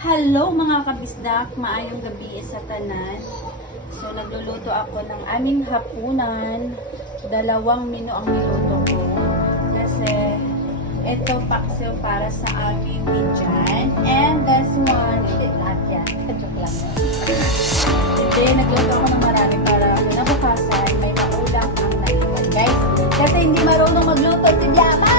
Hello mga kabisdak, maayong gabi sa tanan. So nagluluto ako ng aming hapunan. 2 menu ang niluto ko. Kasi ito paksiw para sa aking bidyan. And this one, hindi lahat yan. Joke lang. Hindi, nagluto ako ng marami para kinabukasan may maulam ang naiwan. Guys, kasi hindi marunong magluto si Diama!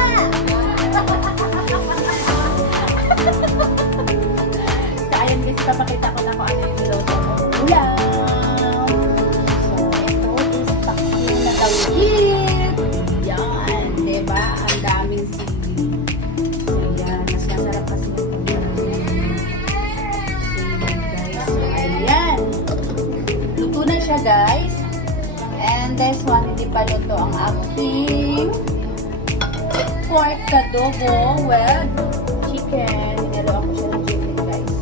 Guys, papakita ko na kung ano yung niluto ko. Ulam! So, ito is paksiw na tawid. Yan, diba? Ang daming sili. So, yan. Mas masarap kasi yung sili, guys. So, ayan. Luto na siya, guys. And this one, hindi pa luto ang aking pork adobo with chicken. Nilaruan ko siya ng chicken, guys.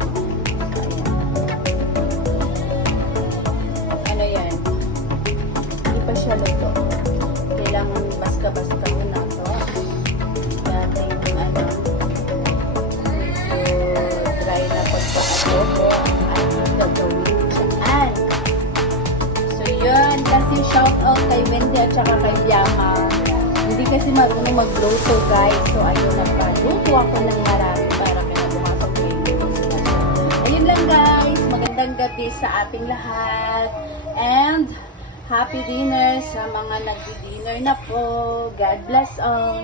Hindi pa siya luto. Kailangan baska-baska muna ito. Dating medyo dry na pagka-adobo ang ating gagawin dyan. So yun, kasi shout out kay Wendy at saka kay Diama. Hindi kasi marunong magluto, guys. So ayun, nagpaluto ako ng marami para kinabukasan ko yung sila. Ayun lang, guys. Magandang gabi sa ating lahat. And happy dinner sa mga nag-dinner na po. God bless all.